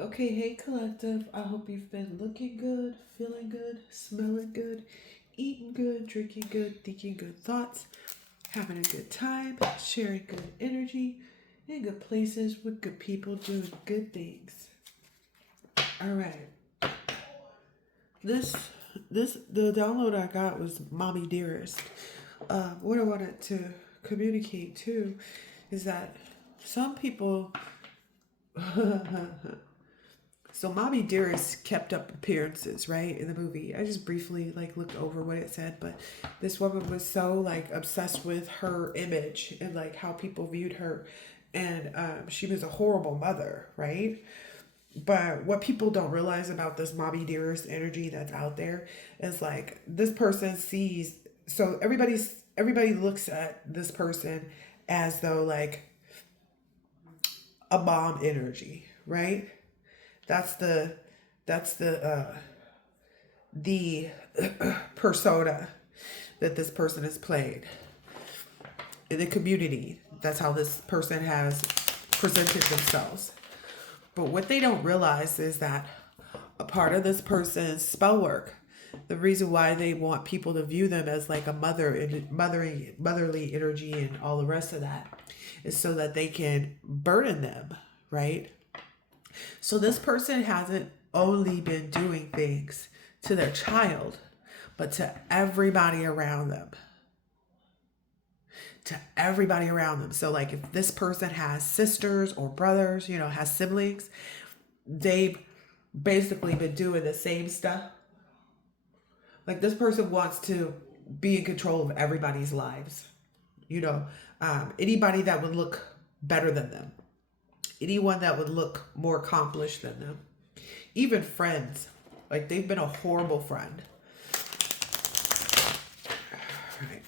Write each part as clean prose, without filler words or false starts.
Okay, hey collective. I hope you've been looking good, feeling good, smelling good, eating good, drinking good, thinking good thoughts, having a good time, sharing good energy, in good places with good people doing good things. All right. This the download I got was Mommy Dearest. What I wanted to communicate too is that some people So Mommy Dearest kept up appearances, right, in the movie. I just briefly like looked over what it said, but this woman was so like obsessed with her image and like how people viewed her, and she was a horrible mother, right? But what people don't realize about this Mommy Dearest energy that's out there is like this person sees. So everybody looks at this person as though like a mom energy, right? That's the that's the persona that this person has played in the community. That's how this person has presented themselves. But what they don't realize is that a part of this person's spell work, the reason why they want people to view them as like a motherly energy and all the rest of that, is so that they can burden them, right? So this person hasn't only been doing things to their child, but to everybody around them. To everybody around them. So, like, if this person has sisters or brothers, has siblings, they've basically been doing the same stuff. Like, this person wants to be in control of everybody's lives. You know, Anybody that would look better than them, anyone that would look more accomplished than them, even friends. Like, they've been a horrible friend. Right.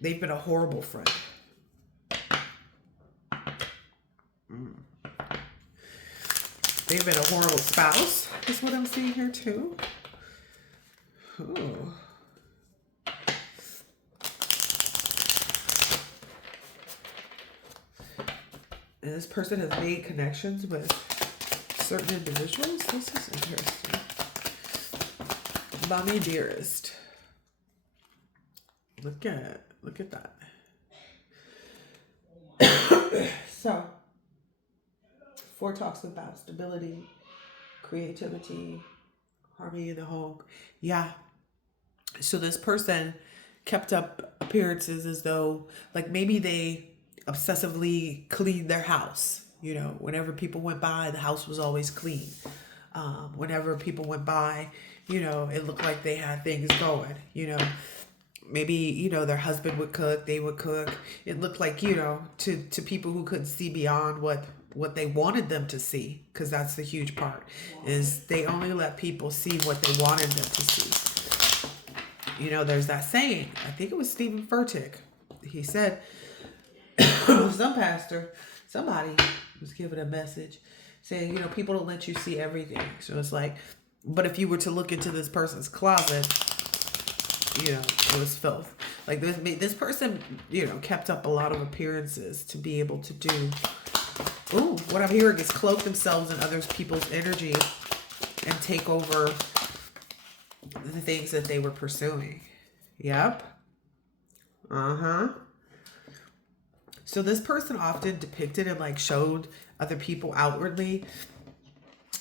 They've been a horrible friend. They've been a horrible spouse, is what I'm seeing here, too. Ooh. And this person has made connections with certain individuals. This is interesting. Mommy Dearest. Look at that. So, four talks about stability, creativity, harmony in the home. Yeah. So this person kept up appearances as though, like, maybe they obsessively cleaned their house. Whenever people went by, the house was always clean. Whenever people went by, it looked like they had things going. Maybe their husband would cook, they would cook. It looked like, to people who couldn't see beyond what they wanted them to see, because that's the huge part, is they only let people see what they wanted them to see. There's that saying, I think it was Stephen Furtick. He said, some pastor, somebody was giving a message saying, people don't let you see everything. So it's like, but if you were to look into this person's closet, it was filth. Like, this person, kept up a lot of appearances to be able to do. Ooh, what I'm hearing is cloak themselves in other people's energy and take over the things that they were pursuing. Yep. Uh-huh. So this person often depicted and like showed other people outwardly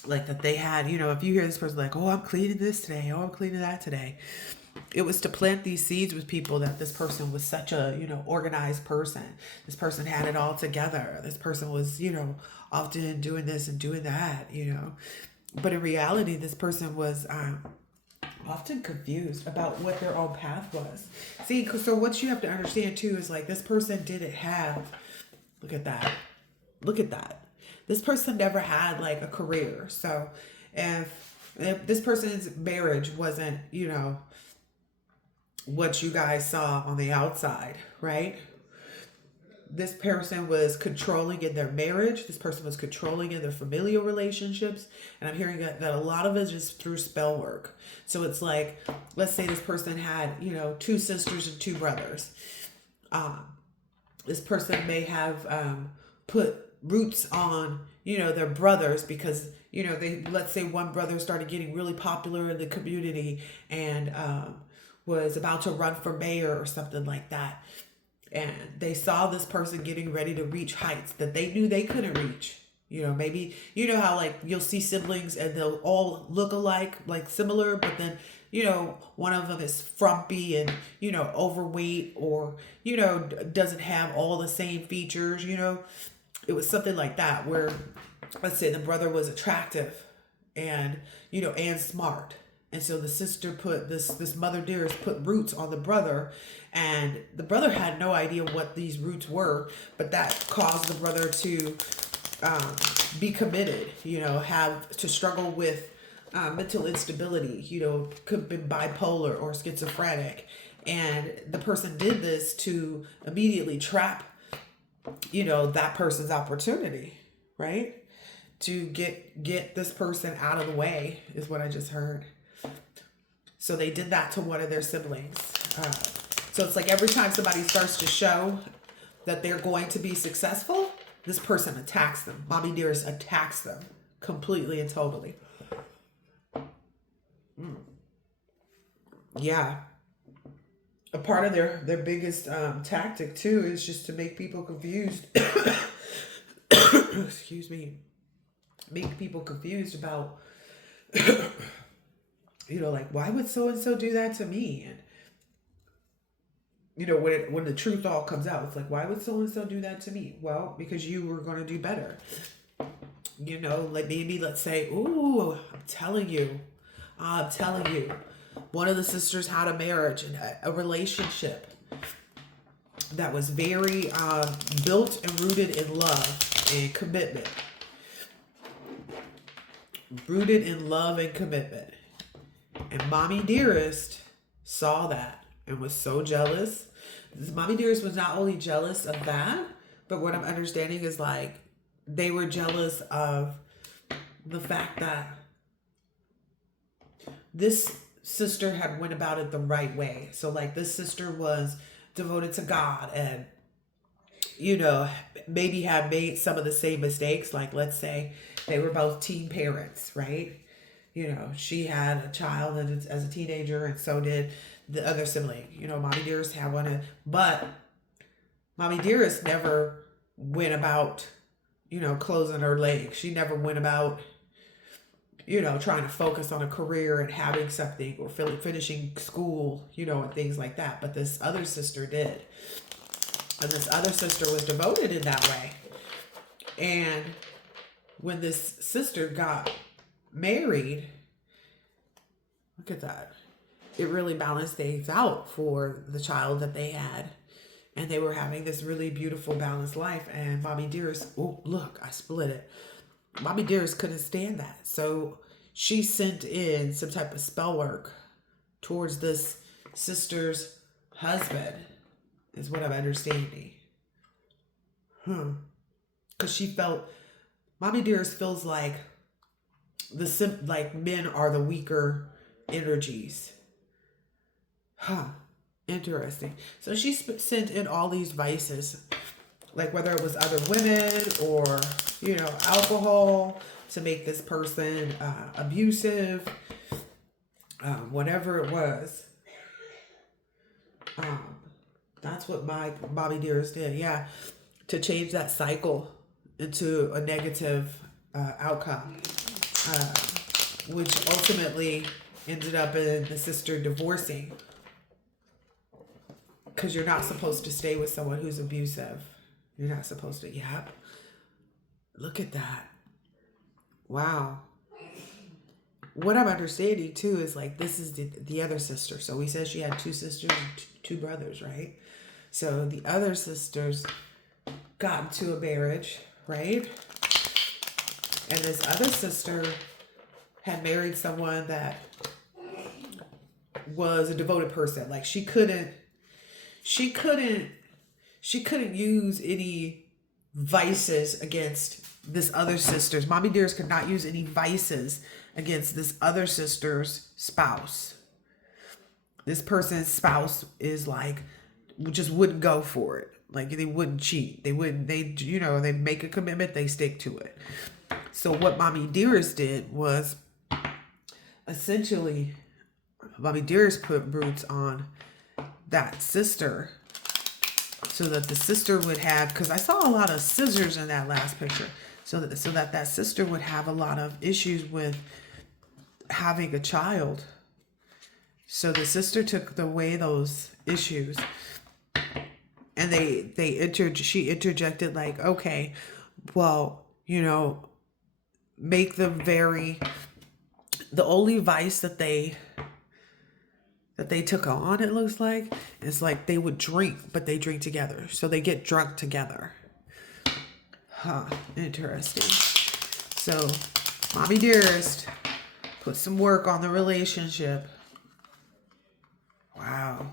like that they had, if you hear this person like, oh, I'm cleaning this today, oh, I'm cleaning that today. It was to plant these seeds with people that this person was such a, organized person. This person had it all together. This person was, often doing this and doing that, But in reality, this person was often confused about what their own path was. See, so what you have to understand too is like this person didn't have, look at that. Look at that. This person never had like a career. So if this person's marriage wasn't, what you guys saw on the outside, right? This person was controlling in their marriage. This person was controlling in their familial relationships. And I'm hearing that a lot of it is just through spell work. So it's like, let's say this person had, two sisters and two brothers. This person may have put roots on, their brothers, because, they, let's say one brother started getting really popular in the community and was about to run for mayor or something like that. And they saw this person getting ready to reach heights that they knew they couldn't reach. Maybe, how like you'll see siblings and they'll all look alike, like similar, but then, one of them is frumpy and, overweight, or, doesn't have all the same features, It was something like that where, let's say the brother was attractive and, and smart. And so the sister put this mother dearest put roots on the brother, and the brother had no idea what these roots were, but that caused the brother to be committed, have to struggle with mental instability, could have been bipolar or schizophrenic. And the person did this to immediately trap, that person's opportunity, right? To get this person out of the way is what I just heard. So they did that to one of their siblings. So it's like every time somebody starts to show that they're going to be successful, this person attacks them. Mommy Dearest attacks them completely and totally. Yeah. A part of their biggest tactic too is just to make people confused. Excuse me. Make people confused about, like, why would so and so do that to me? And when the truth all comes out, it's like, why would so and so do that to me? Well, because you were going to do better. Like maybe let's say, ooh, I'm telling you, one of the sisters had a marriage and a relationship that was very built and rooted in love and commitment. Rooted in love and commitment. And Mommy Dearest saw that and was so jealous. Mommy Dearest was not only jealous of that, but what I'm understanding is like they were jealous of the fact that this sister had went about it the right way. So like this sister was devoted to God and, maybe had made some of the same mistakes. Like let's say they were both teen parents, right? She had a child as a teenager, and so did the other sibling. Mommy Dearest had one, but Mommy Dearest never went about, closing her legs. She never went about, trying to focus on a career and having something or finishing school, and things like that. But this other sister did. And this other sister was devoted in that way. And when this sister got married, look at that. It really balanced things out for the child that they had. And they were having this really beautiful, balanced life. And Mommy Dearest, oh, look, I split it. Mommy Dearest couldn't stand that. So she sent in some type of spell work towards this sister's husband, is what I'm understanding. Because she felt, Mommy Dearest feels like men are the weaker energies. Interesting. So she sent in all these vices, like whether it was other women or, alcohol, to make this person abusive, whatever it was. That's what my Mommy Dearest did. Yeah. To change that cycle into a negative outcome, which ultimately ended up in the sister divorcing. Because you're not supposed to stay with someone who's abusive. You're not supposed to. Yep. Look at that. Wow. What I'm understanding too is like this is the other sister. So we said she had two sisters and two brothers, right? So the other sisters got into a marriage, right? And this other sister had married someone that was a devoted person. Like she couldn't use any vices against this other sister's. Mommy Dearest could not use any vices against this other sister's spouse. This person's spouse is like, just wouldn't go for it. Like they wouldn't cheat. They wouldn't, they make a commitment, they stick to it. So what Mommy Dearest did was essentially Mommy Dearest put roots on that sister so that the sister would have, because I saw a lot of scissors in that last picture, so that sister would have a lot of issues with having a child. So the sister took away those issues, and she interjected like, okay, well, make the only vice that they took on, it looks like, is like they would drink, but they drink together. So they get drunk together. Interesting. So Mommy Dearest put some work on the relationship. Wow.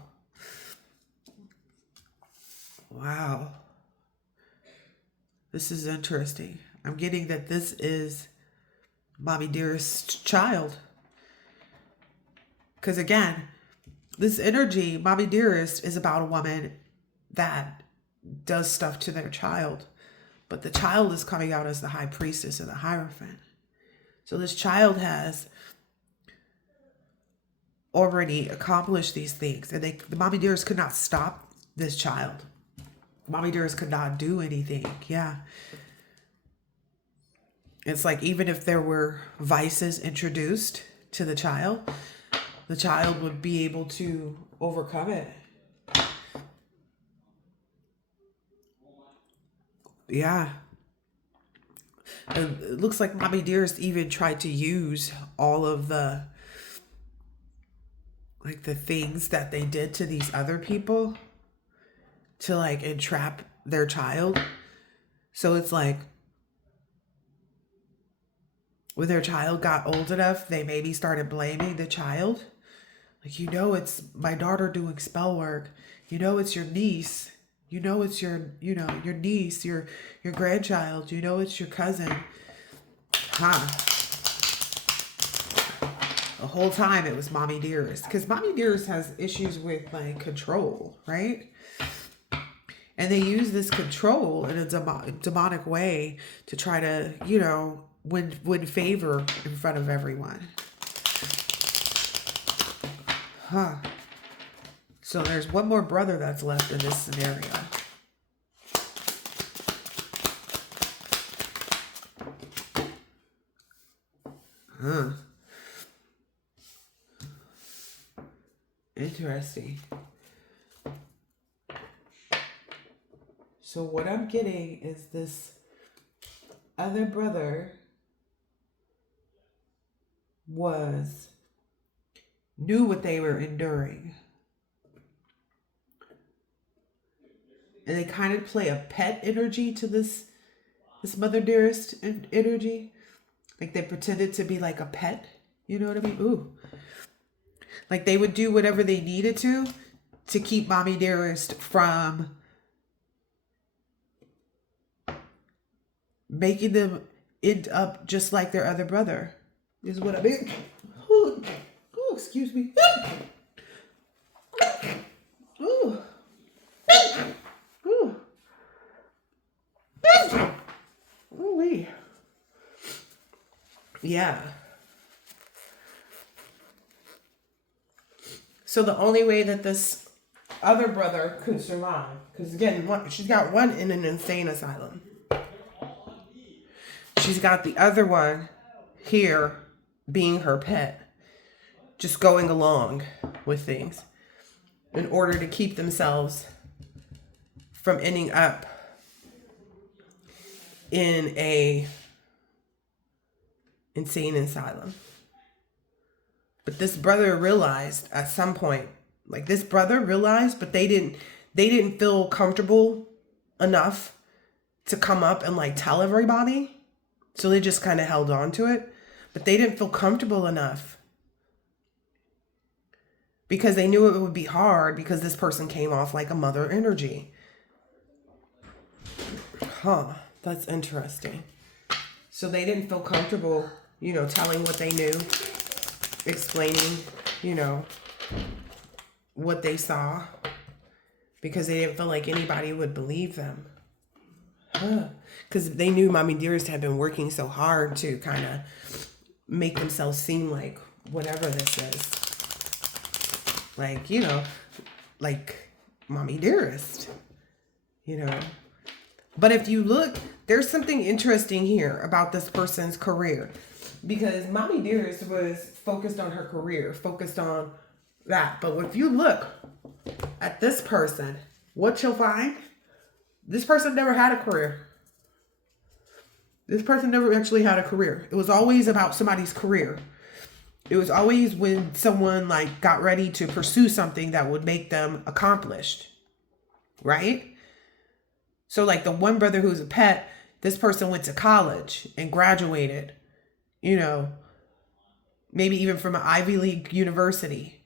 This is interesting. I'm getting that this is Mommy Dearest's child. Because again, this energy, Mommy Dearest, is about a woman that does stuff to their child. But the child is coming out as the high priestess and the Hierophant. So this child has already accomplished these things. And the Mommy Dearest could not stop this child. Mommy Dearest could not do anything. Yeah. It's like even if there were vices introduced to the child would be able to overcome it. Yeah. And it looks like Mommy Dearest even tried to use all of the things that they did to these other people to like entrap their child. So it's like when their child got old enough, they maybe started blaming the child. Like, it's my daughter doing spell work. It's your niece. It's your niece, your grandchild. It's your cousin. The whole time it was Mommy Dearest. Because Mommy Dearest has issues with like control, right? And they use this control in a demonic way to try to, win favor in front of everyone. So there's one more brother that's left in this scenario. Interesting. So what I'm getting is this other brother knew what they were enduring. And they kind of play a pet energy to this Mother Dearest energy. Like they pretended to be like a pet. You know what I mean? Ooh. Like they would do whatever they needed to keep Mommy Dearest from making them end up just like their other brother. Is what I mean. Ooh, excuse me. Ooh. Ooh. Ooh-wee. Yeah. So the only way that this other brother could survive, because again, she's got one in an insane asylum. She's got the other one here being her pet, just going along with things in order to keep themselves from ending up in a insane asylum. But this brother realized at some point, but they didn't feel comfortable enough to come up and like tell everybody. So they just kind of held on to it, but they didn't feel comfortable enough because they knew it would be hard because this person came off like a mother energy. That's interesting. So they didn't feel comfortable, telling what they knew, explaining, what they saw. because they didn't feel like anybody would believe them. Because they knew Mommy Dearest had been working so hard to kind of make themselves seem like whatever this is. Like, you know, like Mommy Dearest, you know. But if you look, there's something interesting here about this person's career. Because Mommy Dearest was focused on her career, focused on that. But if you look at this person, what you'll find, this person never had a career. This person never actually had a career. It was always about somebody's career. It was always when someone like got ready to pursue something that would make them accomplished. Right? So like the one brother who's a pet, this person went to college and graduated, you know, maybe even from an Ivy League university.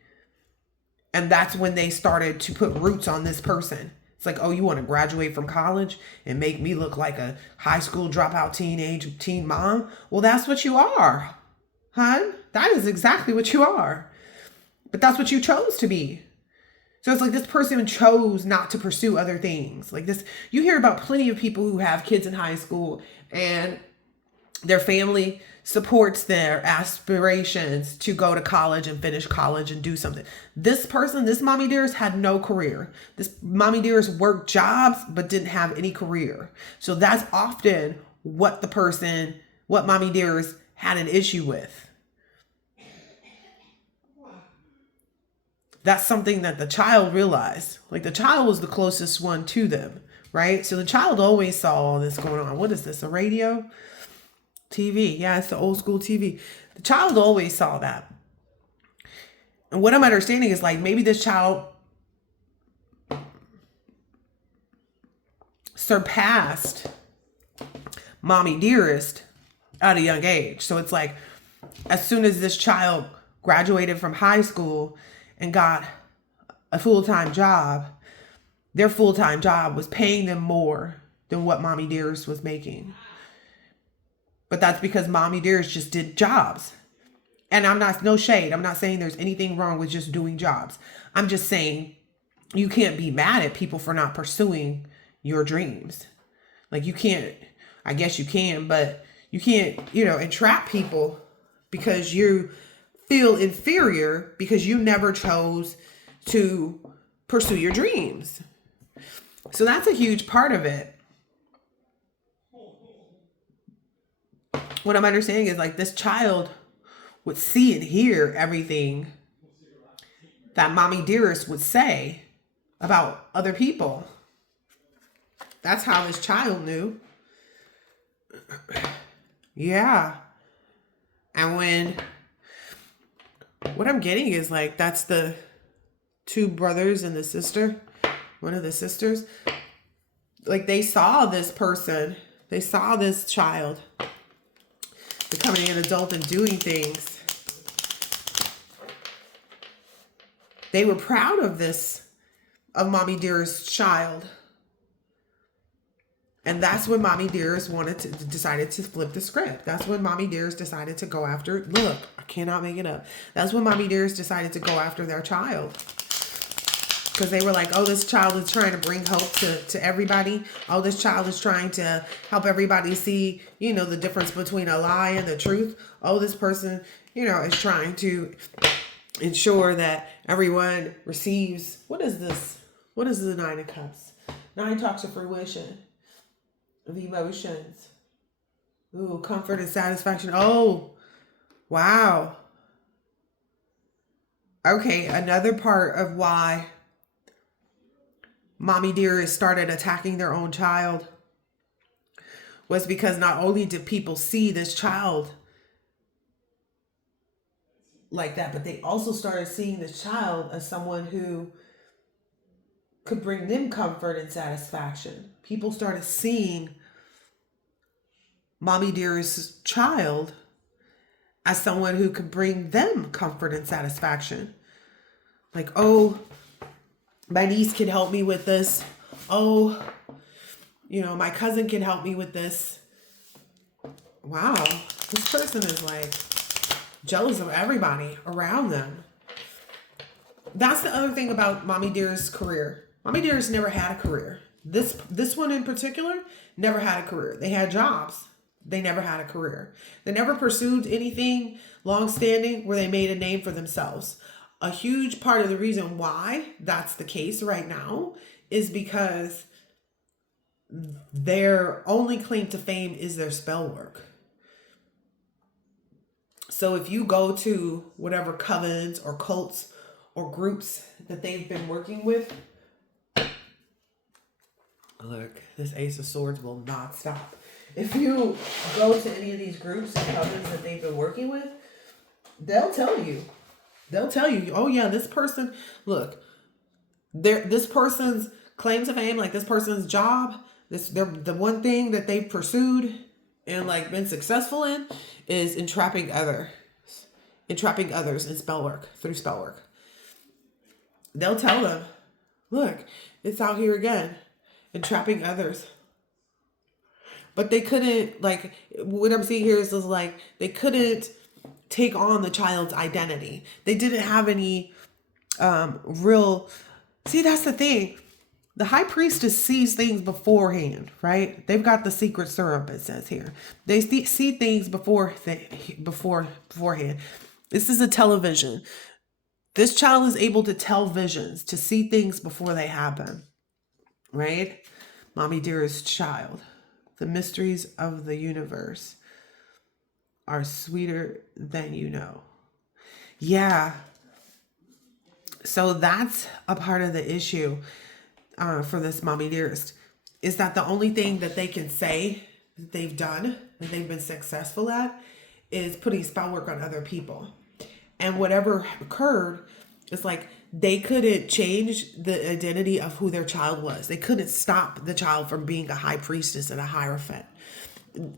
And that's when they started to put roots on this person. It's like, oh, you want to graduate from college and make me look like a high school dropout teen mom? Well, that's what you are, hon. That is exactly what you are. But that's what you chose to be. So it's like this person chose not to pursue other things. Like this, you hear about plenty of people who have kids in high school and their family supports their aspirations to go to college and finish college and do something. This person, this Mommy Dearest had no career. This Mommy Dearest worked jobs, but didn't have any career. So that's often what Mommy Dearest had an issue with. That's something that the child realized. Like the child was the closest one to them, right? So the child always saw all this going on. What is this, a radio? TV. Yeah, it's the old school TV. The child always saw that. And what I'm understanding is like maybe this child surpassed Mommy Dearest at a young age. So it's like as soon as this child graduated from high school and got a full-time job, their full-time job was paying them more than what Mommy Dearest was making. But that's because Mommy Dearest just did jobs. And no shade. I'm not saying there's anything wrong with just doing jobs. I'm just saying you can't be mad at people for not pursuing your dreams. Like you can't, I guess you can, but you can't, entrap people because you feel inferior because you never chose to pursue your dreams. So that's a huge part of it. What I'm understanding is like this child would see and hear everything that Mommy Dearest would say about other people. That's how this child knew. Yeah. And what I'm getting is like, that's the two brothers and the sister, one of the sisters. Like they saw this person, they saw this child becoming an adult and doing things. They were proud of of Mommy Dearest's child. And that's when Mommy Dearest decided to flip the script. That's when Mommy Dearest decided to go after, look, I cannot make it up. That's when Mommy Dearest decided to go after their child. Because they were like, oh, this child is trying to bring hope to everybody. Oh, this child is trying to help everybody see, the difference between a lie and the truth. Oh, this person, is trying to ensure that everyone receives, what is this? What is the Nine of Cups? Nine talks of fruition, of emotions. Ooh, comfort and satisfaction. Oh, wow. Okay, another part of why Mommy Dearest started attacking their own child was because not only did people see this child like that, but they also started seeing this child as someone who could bring them comfort and satisfaction. People started seeing Mommy Dearest's child as someone who could bring them comfort and satisfaction. Like, oh, my niece can help me with this. Oh, my cousin can help me with this. Wow, this person is like jealous of everybody around them. That's the other thing about Mommy Dearest's career. Mommy Dearest never had a career. This one in particular never had a career. They had jobs. They never had a career. They never pursued anything long-standing where they made a name for themselves. A huge part of the reason why that's the case right now is because their only claim to fame is their spell work. So if you go to whatever covens or cults or groups that they've been working with, look, this Ace of Swords will not stop. If you go to any of these groups and covens that they've been working with, they'll tell you, oh yeah, this person, look, this person's claim to fame, like this person's job, the one thing that they've pursued and like been successful in is entrapping others in spell work, through spell work. They'll tell them, look, it's out here again, entrapping others. But they couldn't, like, what I'm seeing here is like, they couldn't take on the child's identity. They didn't have any real, see, that's the thing. The high priestess sees things beforehand, right? They've got the secret syrup, it says here. They see things beforehand. This is a television. This child is able to tell visions, to see things before they happen, right? Mommy Dearest child. The mysteries of the universe are sweeter than you know. Yeah. So that's a part of the issue for this Mommy Dearest, is that the only thing that they can say that they've done, that they've been successful at, is putting spell work on other people. And whatever occurred, it's like they couldn't change the identity of who their child was. They couldn't stop the child from being a high priestess and a hierophant.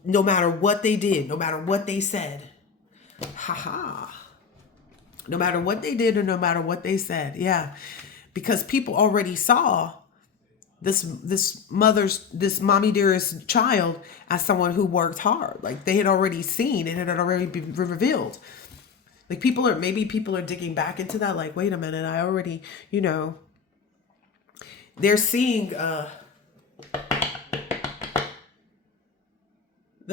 No matter what they did, no matter what they said. No matter what they did or no matter what they said. Yeah. Because people already saw this Mommy Dearest child as someone who worked hard. Like they had already seen, it had already been revealed. Like people are digging back into that. Like, wait a minute, I already, they're seeing the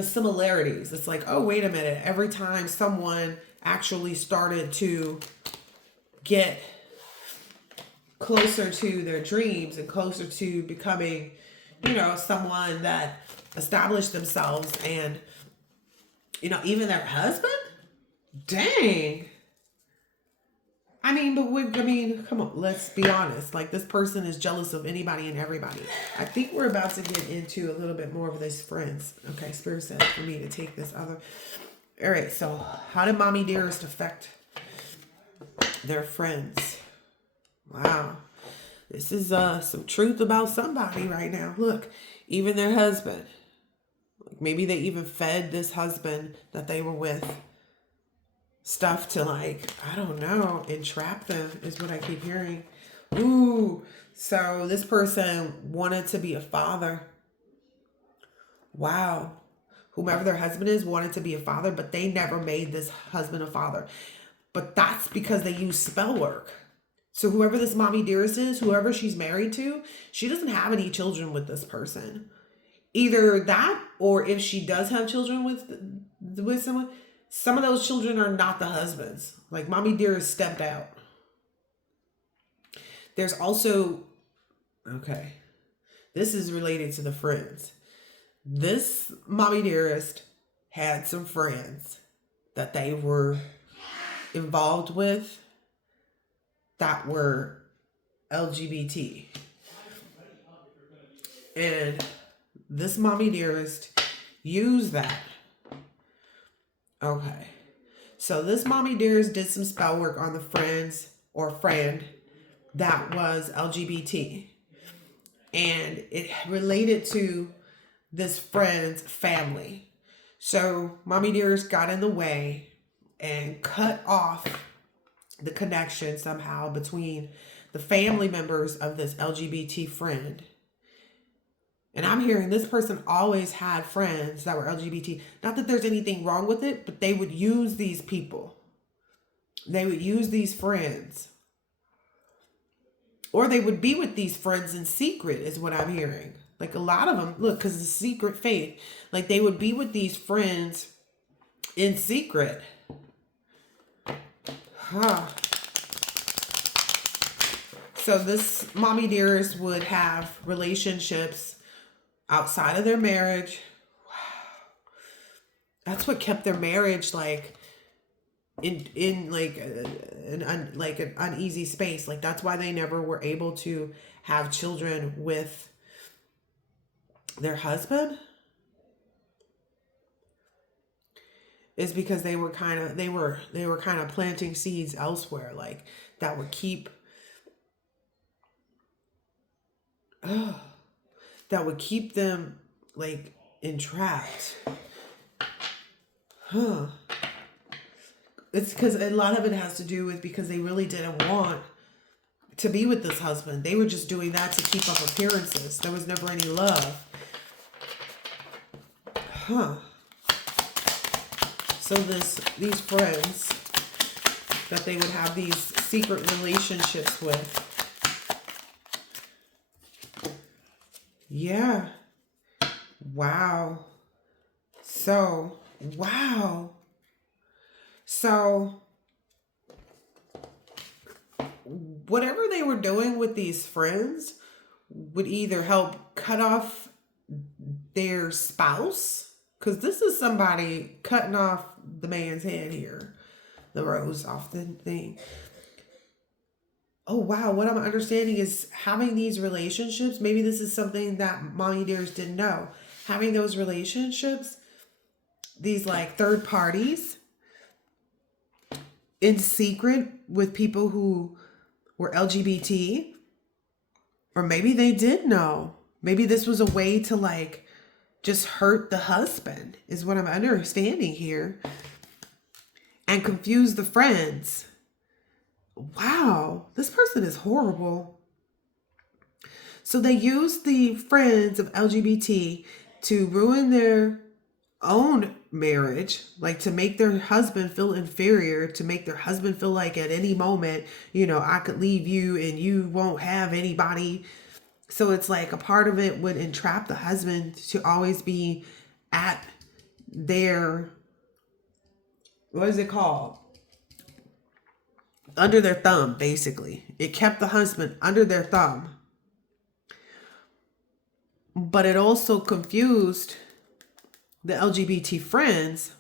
similarities. It's like, oh, wait a minute. Every time someone actually started to get closer to their dreams and closer to becoming, someone that established themselves and, even their husband? Dang. Come on, let's be honest. Like, this person is jealous of anybody and everybody. I think we're about to get into a little bit more of this friends. Okay, Spirit said for me to take this other. All right, so how did Mommy Dearest affect their friends? Wow. This is some truth about somebody right now. Look, even their husband. Maybe they even fed this husband that they were with stuff to, like, I don't know, entrap them is what I keep hearing. Ooh, so this person wanted to be a father. Wow. Whomever their husband is wanted to be a father, but they never made this husband a father. But that's because they use spell work. So whoever this Mommy Dearest is, whoever she's married to, she doesn't have any children with this person. Either that, or if she does have children with someone, some of those children are not the husband's. Like, Mommy Dearest stepped out. There's also, okay, this is related to the friends. This Mommy Dearest had some friends that they were involved with that were LGBT. And this Mommy Dearest used that. Okay. So this Mommy Dearest did some spell work on the friends or friend that was LGBT. And it related to this friend's family. So Mommy Dearest got in the way and cut off the connection somehow between the family members of this LGBT friend. And I'm hearing this person always had friends that were LGBT. Not that there's anything wrong with it, but they would use these people. They would use these friends Or they would be with these friends in secret, is what I'm hearing. Like a lot of them, look, because it's secret faith. Like they would be with these friends in secret. Huh. So this mommy dearest would have relationships outside of their marriage. Wow. That's what kept their marriage like in like an uneasy space. Like that's why they never were able to have children with their husband, is because they were kind of planting seeds elsewhere, like that would keep that would keep them like entrapped. Huh. It's because a lot of it has to do with because they really didn't want to be with this husband. They were just doing that to keep up appearances. There was never any love. Huh. So these friends that they would have these secret relationships with. Yeah. Wow. So, wow. So, whatever they were doing with these friends would either help cut off their spouse, because this is somebody cutting off the man's head here, the rose off the thing. Oh, wow. What I'm understanding is having these relationships, maybe this is something that Mommy Dearest didn't know. Having those relationships, these like third parties in secret with people who were LGBT, or maybe they did know. Maybe this was a way to like just hurt the husband, is what I'm understanding here, and confuse the friends. Wow, this person is horrible. So they use the friends of LGBT to ruin their own marriage, like to make their husband feel inferior, to make their husband feel like at any moment, I could leave you and you won't have anybody. So it's like a part of it would entrap the husband to always be at their, what is it called? Under their thumb, basically. It kept the husband under their thumb. But it also confused the LGBT friends,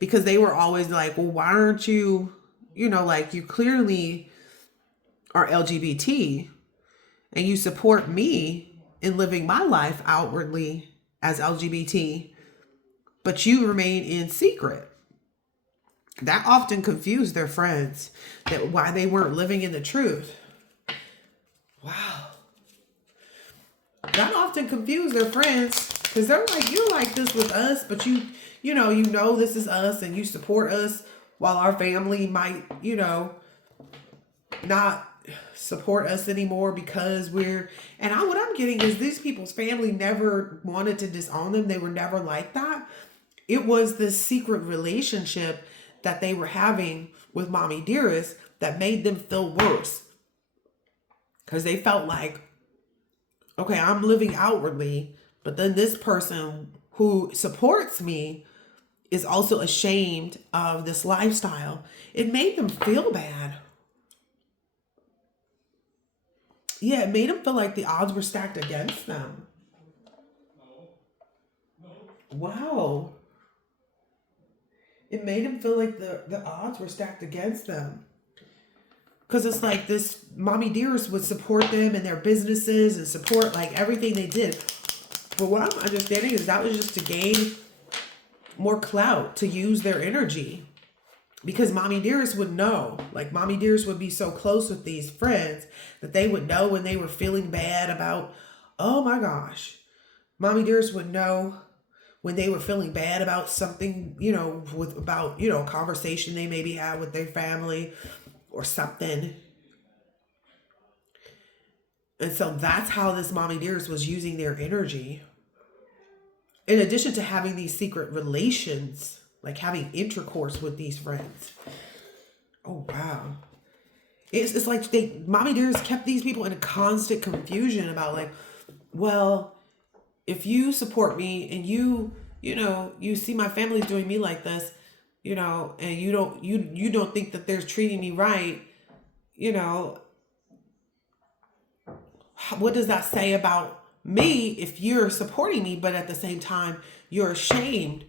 because they were always like, well, why aren't you, like you clearly are LGBT and you support me in living my life outwardly as LGBT, but you remain in secret. That often confused their friends, that why they weren't living in the truth. Wow. That often confused their friends, because they're like, you're like this with us, but you know this is us and you support us, while our family might, not support us anymore because what I'm getting is these people's family never wanted to disown them. They were never like that. It was this secret relationship that they were having with Mommy Dearest that made them feel worse, because they felt like, okay, I'm living outwardly, but then this person who supports me is also ashamed of this lifestyle. It made them feel bad. Yeah, it made them feel like the odds were stacked against them. Wow. It made them feel like the odds were stacked against them. Because it's like this Mommy Dearest would support them in their businesses and support like everything they did. But what I'm understanding is that was just to gain more clout, to use their energy. Because Mommy Dearest would know, like Mommy Dearest would be so close with these friends that they would know when they were feeling bad about, oh my gosh. Mommy Dearest would know when they were feeling bad about something, about a conversation they maybe had with their family or something. And so that's how this Mommy Dearest was using their energy. In addition to having these secret relations, like having intercourse with these friends. Oh, wow. It's like Mommy Dearest kept these people in a constant confusion about like, well, if you support me and you see my family's doing me like this, and you don't think that they're treating me right, you know, what does that say about me if you're supporting me, but at the same time you're ashamed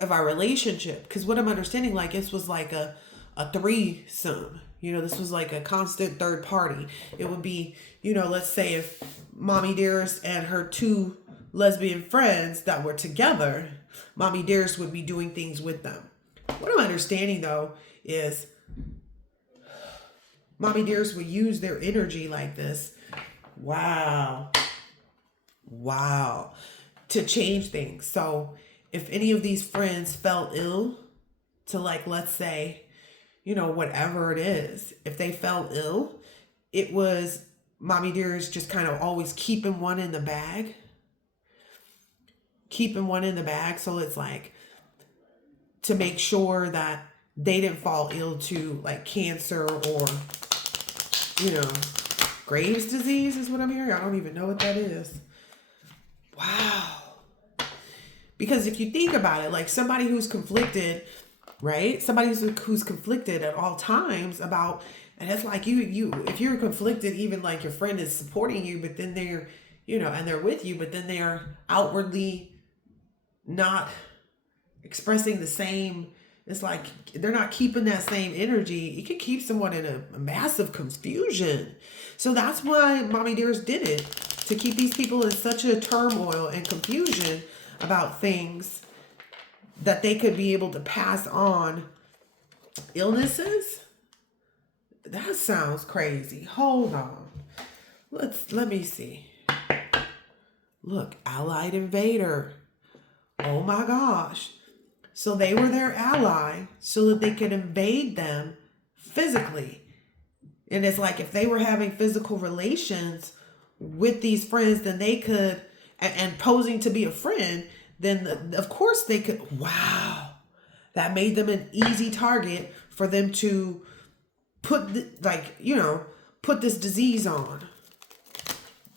of our relationship? Because what I'm understanding, like, this was like a threesome. This was like a constant third party. It would be, let's say if Mommy Dearest and her two lesbian friends that were together, Mommy Dearest would be doing things with them. What I'm understanding though is Mommy Dearest would use their energy like this. Wow. To change things. So if any of these friends fell ill to, like, let's say, whatever it is, if they fell ill, it was Mommy Dearest just kind of always keeping one in the bag. So it's like to make sure that they didn't fall ill to like cancer or, Graves' disease is what I'm hearing. I don't even know what that is. Wow. Because if you think about it, like somebody who's conflicted, right? Somebody who's conflicted at all times about, and it's like if you're conflicted, even like your friend is supporting you, but then they're, and they're with you, but then they're outwardly not expressing the same. It's like they're not keeping that same energy. It can keep someone in a massive confusion. So that's why Mommy Dearest did it, to keep these people in such a turmoil and confusion about things that they could be able to pass on illnesses. That sounds crazy. Hold on. Let me see. Look, allied invader. Oh my gosh. So they were their ally so that they could invade them physically. And it's like if they were having physical relations with these friends, then they could, and posing to be a friend, then of course they could. Wow. That made them an easy target for them to put this disease on.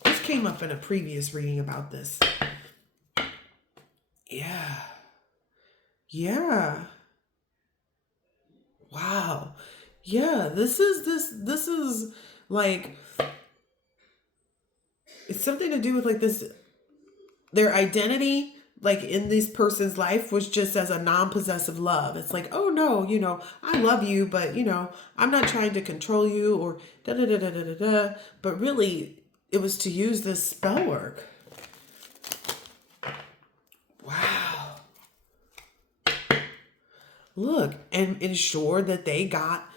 This came up in a previous reading about this. Yeah. Wow. Yeah, this is like, it's something to do with like this, their identity, like in this person's life was just as a non-possessive love. It's like, oh no, I love you, but I'm not trying to control you or da da da da da da da. But really, it was to use this spell work. Wow. Look, and ensure that they got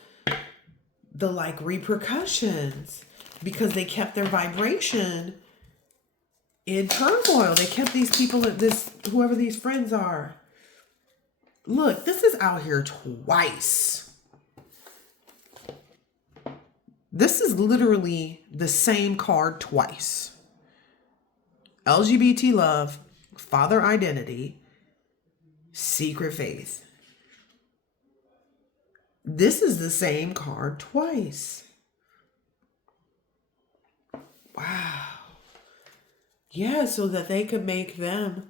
the like repercussions because they kept their vibration in turmoil. They kept these people at this, whoever these friends are. Look, this is out here twice. This is literally the same card twice. LGBT love, father identity, secret faith. This is the same card twice. Wow. Yeah, so that they could make them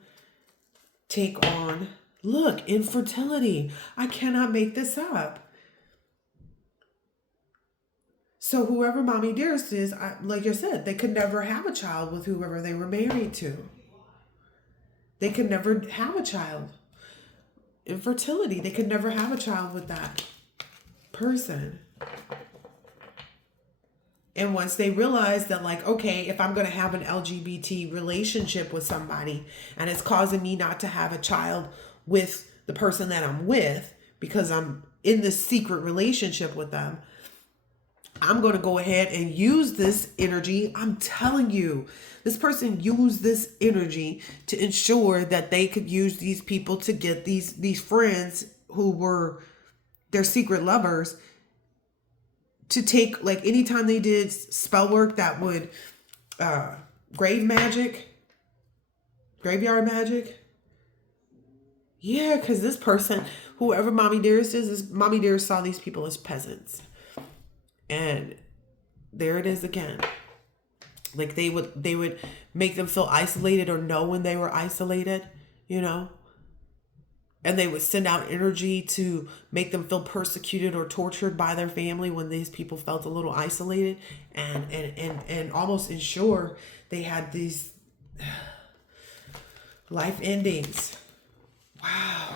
take on, look, infertility. I cannot make this up. So whoever Mommy Dearest is, like I said, they could never have a child with whoever they were married to. They could never have a child. Infertility, they could never have a child with that person. And once they realize that, like, okay, if I'm going to have an LGBT relationship with somebody and it's causing me not to have a child with the person that I'm with because I'm in this secret relationship with them, I'm going to go ahead and use this energy. I'm telling you, this person used this energy to ensure that they could use these people to get these friends who were their secret lovers to take, like, anytime they did spell work that would graveyard magic. Yeah, because this person, whoever Mommy Dearest is, Mommy Dearest saw these people as peasants. And there it is again. Like they would make them feel isolated or know when they were isolated, you know? And they would send out energy to make them feel persecuted or tortured by their family when these people felt a little isolated, and almost ensure they had these life endings. Wow.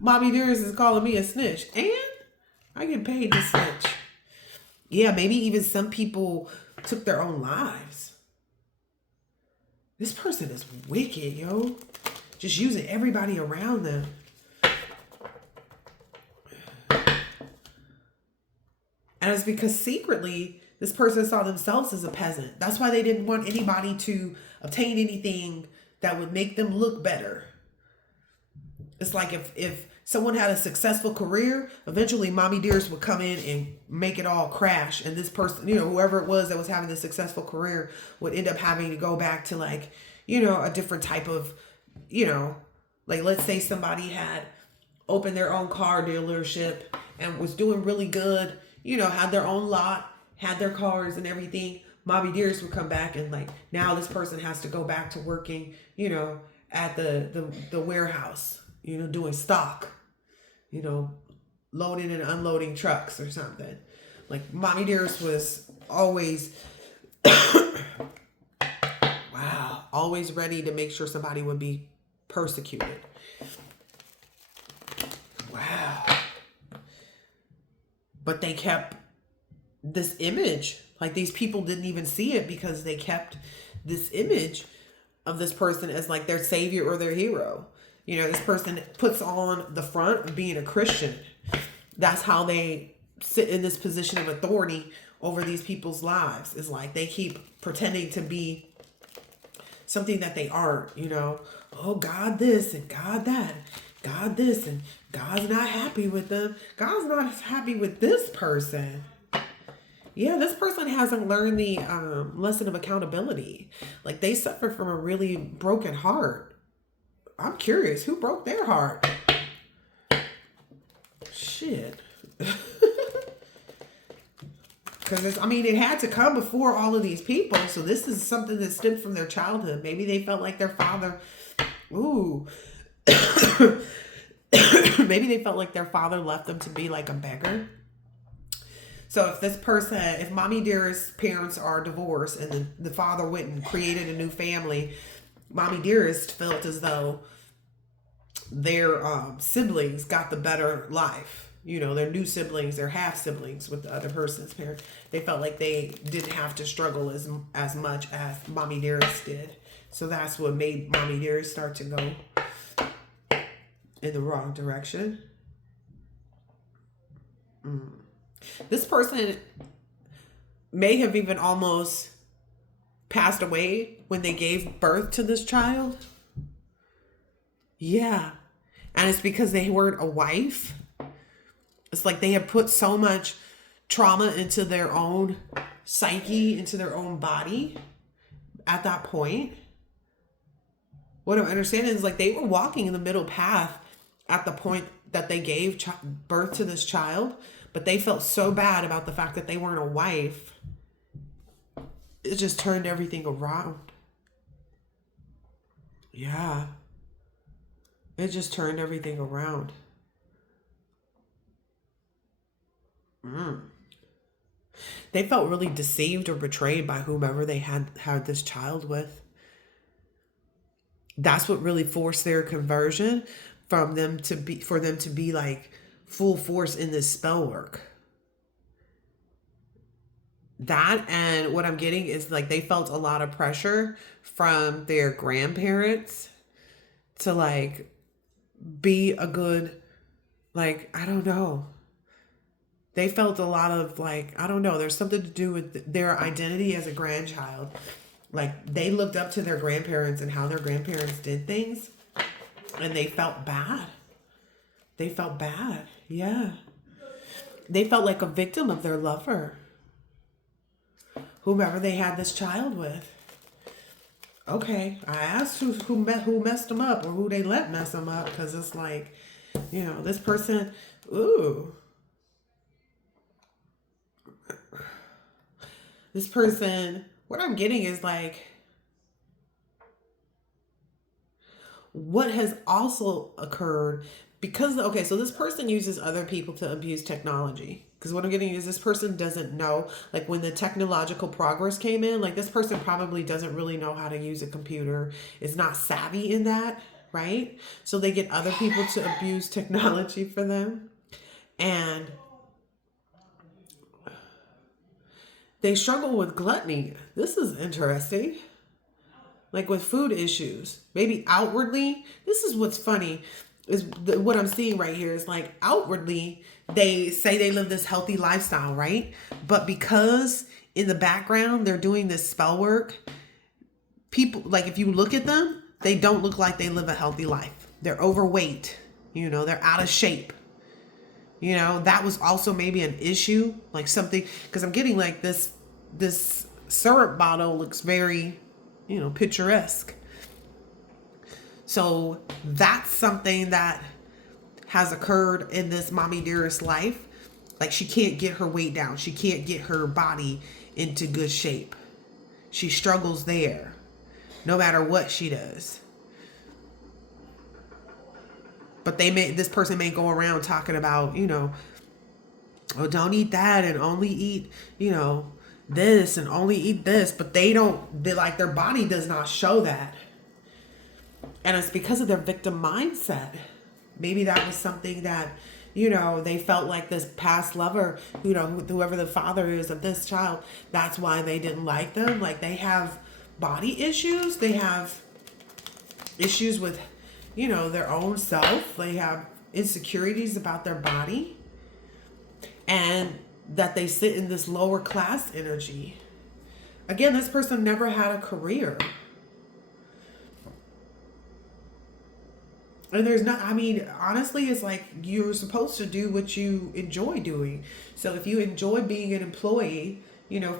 Mommy Dearest is calling me a snitch. And I get paid to snitch. Yeah, maybe even some people took their own lives. This person is wicked, yo. Just using everybody around them. And it's because secretly, this person saw themselves as a peasant. That's why they didn't want anybody to obtain anything that would make them look better. It's like if someone had a successful career, eventually Mommy Dearest would come in and make it all crash. And this person, whoever it was that was having a successful career would end up having to go back to a different type of, like let's say somebody had opened their own car dealership and was doing really good, had their own lot, had their cars and everything. Mommy Dearest would come back and now this person has to go back to working, at the warehouse, doing stock, loading and unloading trucks or something. Like Mommy Dearest was always, wow, always ready to make sure somebody would be persecuted. Wow. But they kept this image. Like these people didn't even see it because they kept this image of this person as like their savior or their hero. This person puts on the front of being a Christian. That's how they sit in this position of authority over these people's lives. Is like they keep pretending to be something that they aren't, Oh, God this and God that. God this and God's not happy with them. God's not happy with this person. Yeah, this person hasn't learned the lesson of accountability. Like they suffer from a really broken heart. I'm curious, who broke their heart? Shit. Because it had to come before all of these people. So this is something that stemmed from their childhood. Maybe they felt like their father, maybe they felt like their father left them to be like a beggar. So if Mommy Dearest's parents are divorced and the father went and created a new family, Mommy Dearest felt as though their siblings got the better life. Their new siblings, their half siblings with the other person's parents. They felt like they didn't have to struggle as much as Mommy Dearest did. So that's what made Mommy Dearest start to go in the wrong direction. This person may have even almost passed away when they gave birth to this child. Yeah. And it's because they weren't a wife. It's like they had put so much trauma into their own psyche, into their own body at that point. What I'm understanding is like they were walking in the middle path at the point that they gave birth to this child, but they felt so bad about the fact that they weren't a wife. It just turned everything around. Yeah. It just turned everything around. They felt really deceived or betrayed by whomever they had this child with. That's what really forced their conversion for them to be like full force in this spell work. That, and what I'm getting is like they felt a lot of pressure from their grandparents to like be a good, like, I don't know. They felt a lot of like, I don't know, there's something to do with their identity as a grandchild. Like they looked up to their grandparents and how their grandparents did things, and they felt bad. They felt bad. Yeah. They felt like a victim of their lover, whomever they had this child with. Okay, I asked who messed them up or who they let mess them up, because it's like, this person, ooh. This person, what I'm getting is like, what has also occurred because, okay, so this person uses other people to abuse technology. Because what I'm getting is this person doesn't know, like when the technological progress came in, like this person probably doesn't really know how to use a computer, is not savvy in that, right? So they get other people to abuse technology for them. And they struggle with gluttony. This is interesting. Like with food issues, maybe outwardly. This is what's funny is what I'm seeing right here is like outwardly they say they live this healthy lifestyle, right? But because in the background they're doing this spell work, people, like if you look at them, they don't look like they live a healthy life. They're overweight, they're out of shape. That was also maybe an issue, like something, because I'm getting like this syrup bottle looks very, picturesque. So that's something that has occurred in this mommy dearest life. Like she can't get her weight down. She can't get her body into good shape. She struggles there no matter what she does. But this person may go around talking about, oh, don't eat that and only eat, this and only eat this. But their body does not show that. And it's because of their victim mindset. Maybe that was something that, they felt like this past lover, whoever the father is of this child, that's why they didn't like them. Like they have body issues. They have issues with, their own self. They have insecurities about their body. And that they sit in this lower class energy. Again, this person never had a career. And there's not, honestly, it's like you're supposed to do what you enjoy doing. So if you enjoy being an employee,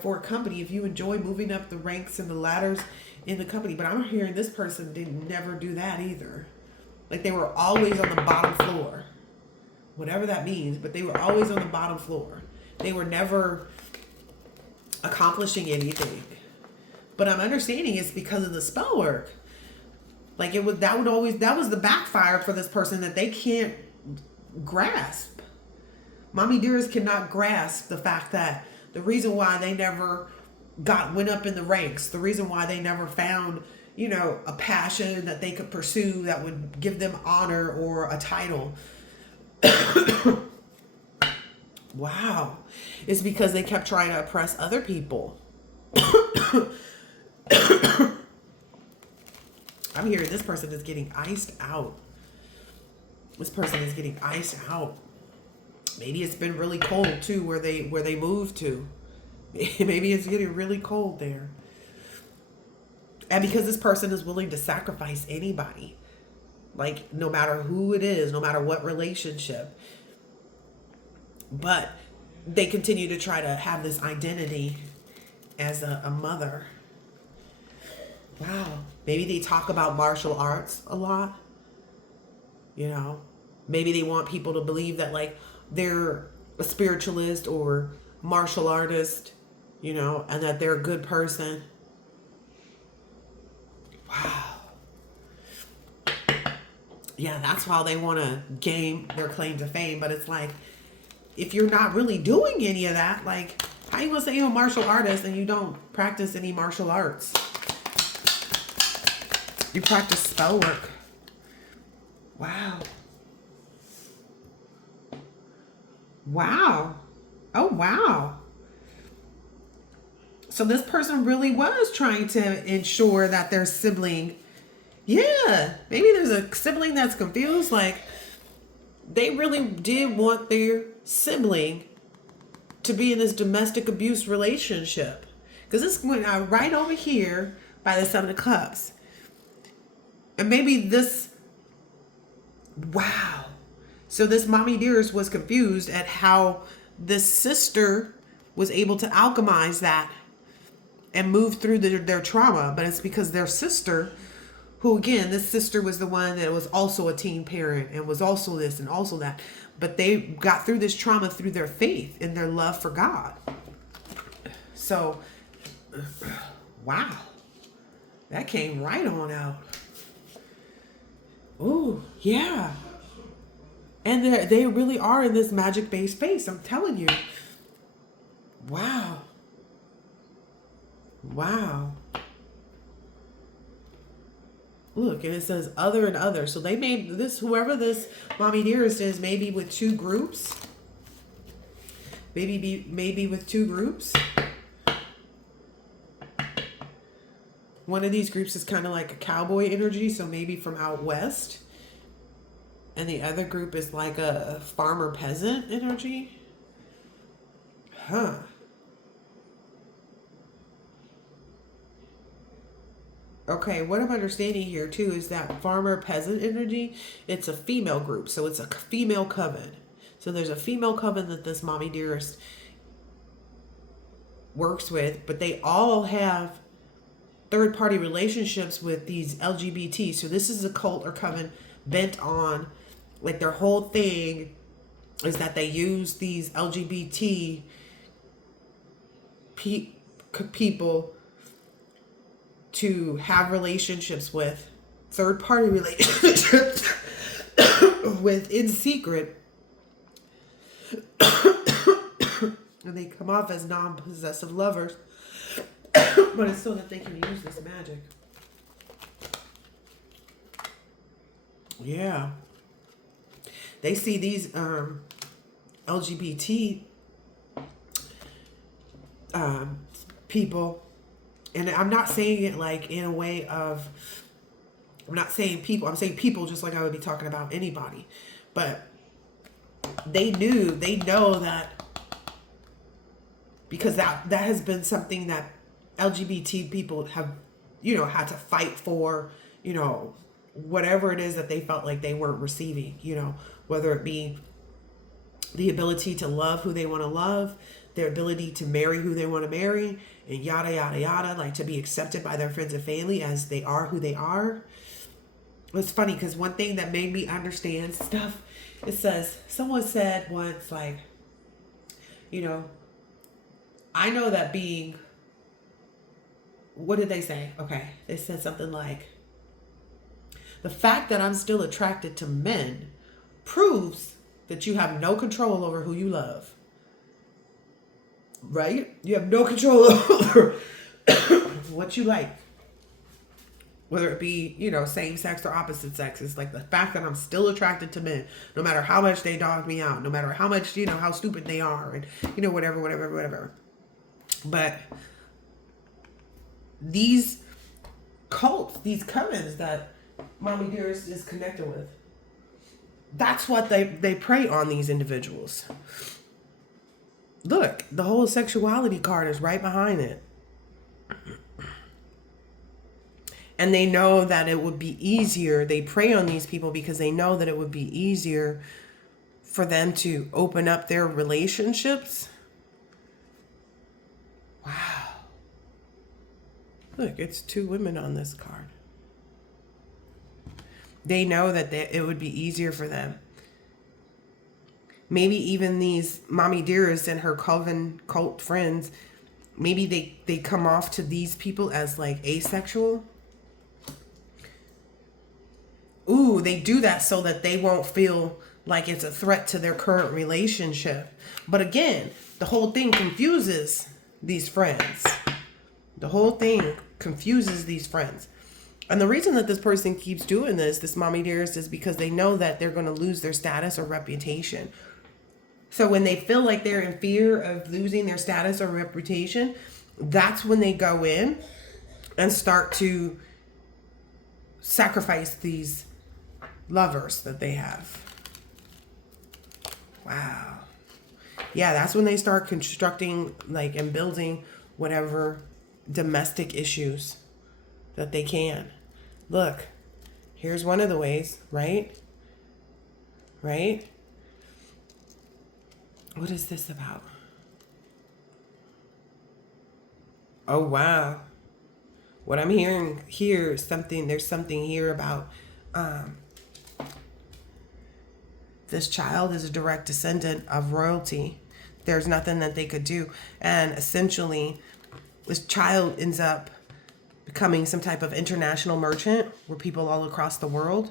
for a company, if you enjoy moving up the ranks and the ladders in the company, but I'm hearing this person didn't never do that either. Like they were always on the bottom floor, whatever that means, but they were always on the bottom floor. They were never accomplishing anything. But I'm understanding it's because of the spell work. Like that was the backfire for this person that they can't grasp. Mommy dearest cannot grasp the fact that the reason why they never went up in the ranks, the reason why they never found, a passion that they could pursue that would give them honor or a title. Wow. It's because they kept trying to oppress other people. I'm hearing this person is getting iced out. This person is getting iced out. Maybe it's been really cold too where they moved to. Maybe it's getting really cold there. And because this person is willing to sacrifice anybody, like no matter who it is, no matter what relationship, but they continue to try to have this identity as a mother. Wow. Maybe they talk about martial arts a lot. Maybe they want people to believe that like they're a spiritualist or martial artist, and that they're a good person. Wow. Yeah, that's how they want to gain their claim to fame. But it's like, if you're not really doing any of that, like, how you going to say you're a martial artist and you don't practice any martial arts? You practice spell work. Wow. Wow. Oh, wow. So this person really was trying to ensure that their sibling, yeah, maybe there's a sibling that's confused. Like they really did want their sibling to be in this domestic abuse relationship. Because this went out right over here by the Seven of Cups. And maybe this, wow. So this mommy dearest was confused at how this sister was able to alchemize that and move through their trauma. But it's because their sister, who again, this sister was the one that was also a teen parent and was also this and also that. But they got through this trauma through their faith and their love for God. So, wow. That came right on out. Ooh, yeah. And they really are in this magic-based space. I'm telling you. Wow. Wow. Look, and it says other and other. So they made this, whoever this Mommy Dearest is, maybe with two groups. Maybe with two groups. One of these groups is kind of like a cowboy energy, so maybe from out west. And the other group is like a farmer peasant energy. Huh. Okay, what I'm understanding here too is that farmer peasant energy, it's a female group, so it's a female coven. So there's a female coven that this Mommy Dearest works with, but they all have third party relationships with these LGBT. So this is a cult or coven bent on, like, their whole thing is that they use these LGBT people to have relationships with, third party relationships with in secret. And they come off as non-possessive lovers. But it's so that they can use this magic. Yeah. They see these LGBT people, and I'm not saying it like in a way of, I'm not saying people, I'm saying people just like I would be talking about anybody. But they know that, because that has been something that LGBT people have, had to fight for, whatever it is that they felt like they weren't receiving, whether it be the ability to love who they want to love, their ability to marry who they want to marry, and yada, yada, yada, like to be accepted by their friends and family as they are who they are. It's funny because one thing that made me understand stuff, it says, someone said once, like, I know that being, what did they say? Okay, they said something like, the fact that I'm still attracted to men proves that you have no control over who you love. Right? You have no control over what you like. Whether it be, same sex or opposite sex. It's like the fact that I'm still attracted to men, no matter how much they dog me out, no matter how much, how stupid they are, and, whatever. But these cults, these covens that Mommy Dearest is connected with, that's what they prey on these individuals. Look, the whole sexuality card is right behind it. And they know that it would be easier. They prey on these people because they know that it would be easier for them to open up their relationships. Wow. Look, it's two women on this card. They know that it would be easier for them. Maybe even these Mommy Dearest and her coven cult friends, maybe they come off to these people as like asexual. Ooh, they do that so that they won't feel like it's a threat to their current relationship. But again, the whole thing confuses these friends. The whole thing confuses these friends. And the reason that this person keeps doing this Mommy Dearest, is because they know that they're going to lose their status or reputation. So when they feel like they're in fear of losing their status or reputation, that's when they go in and start to sacrifice these lovers that they have. Wow. Yeah, that's when they start constructing and building whatever domestic issues that they can. Look, here's one of the ways, right? Right? What is this about? Oh, wow. What I'm hearing here is there's something here about this child is a direct descendant of royalty. There's nothing that they could do. And essentially, this child ends up becoming some type of international merchant where people all across the world,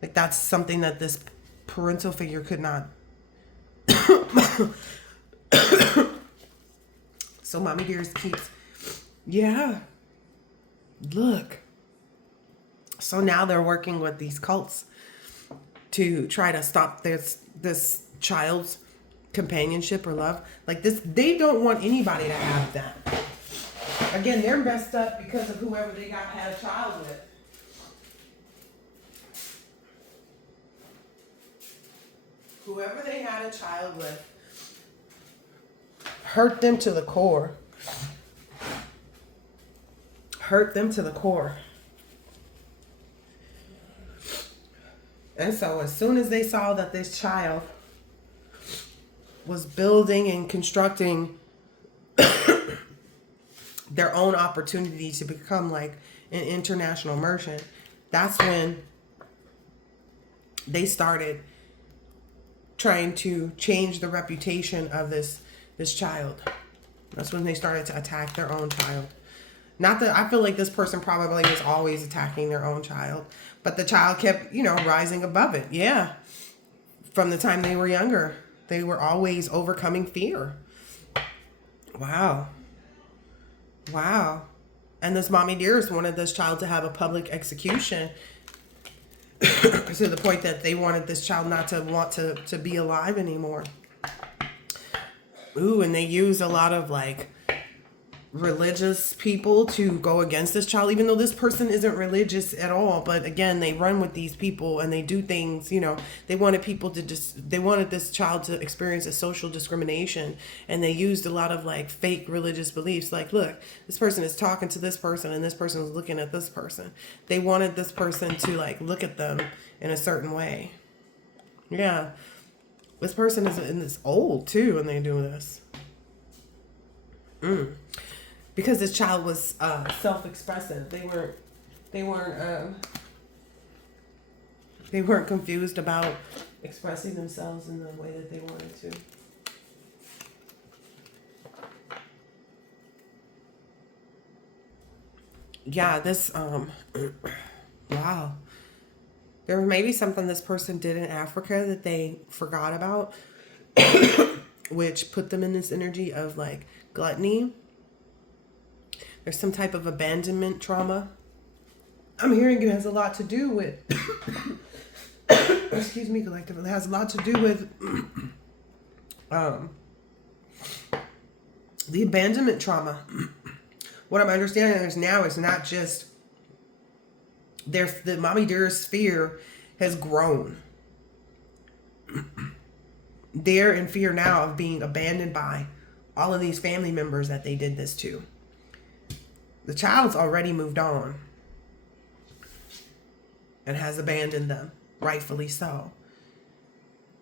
like that's something that this parental figure could not. So Mommy Dearest keeps, yeah, look. So now they're working with these cults to try to stop this child's companionship or love. Like this, they don't want anybody to have that. Again, they're messed up because of whoever they had a child with. Whoever they had a child with hurt them to the core. Hurt them to the core. And so as soon as they saw that this child was building and constructing their own opportunity to become like an international merchant, that's when they started trying to change the reputation of this child. That's when they started to attack their own child. Not that I feel like this person probably was always attacking their own child, but the child kept, rising above it. Yeah. From the time they were younger, they were always overcoming fear. Wow. Wow. And this Mommy Dearest wanted this child to have a public execution to the point that they wanted this child not to want to be alive anymore. Ooh, and they use a lot of like religious people to go against this child, even though this person isn't religious at all. But again, they run with these people and they do things, they wanted people to they wanted this child to experience a social discrimination. And they used a lot of like fake religious beliefs. Like, look, this person is talking to this person and this person is looking at this person. They wanted this person to like look at them in a certain way. Yeah. This person is old too when they do this. Because this child was self-expressive. They weren't confused about expressing themselves in the way that they wanted to. Yeah, this wow. There may be something this person did in Africa that they forgot about, which put them in this energy of like gluttony. There's some type of abandonment trauma. I'm hearing it has a lot to do with, excuse me, collective. It has a lot to do with the abandonment trauma. What I'm understanding is now is not just the Mommy Dearest fear has grown. They're in fear now of being abandoned by all of these family members that they did this to. The child's already moved on and has abandoned them, rightfully so.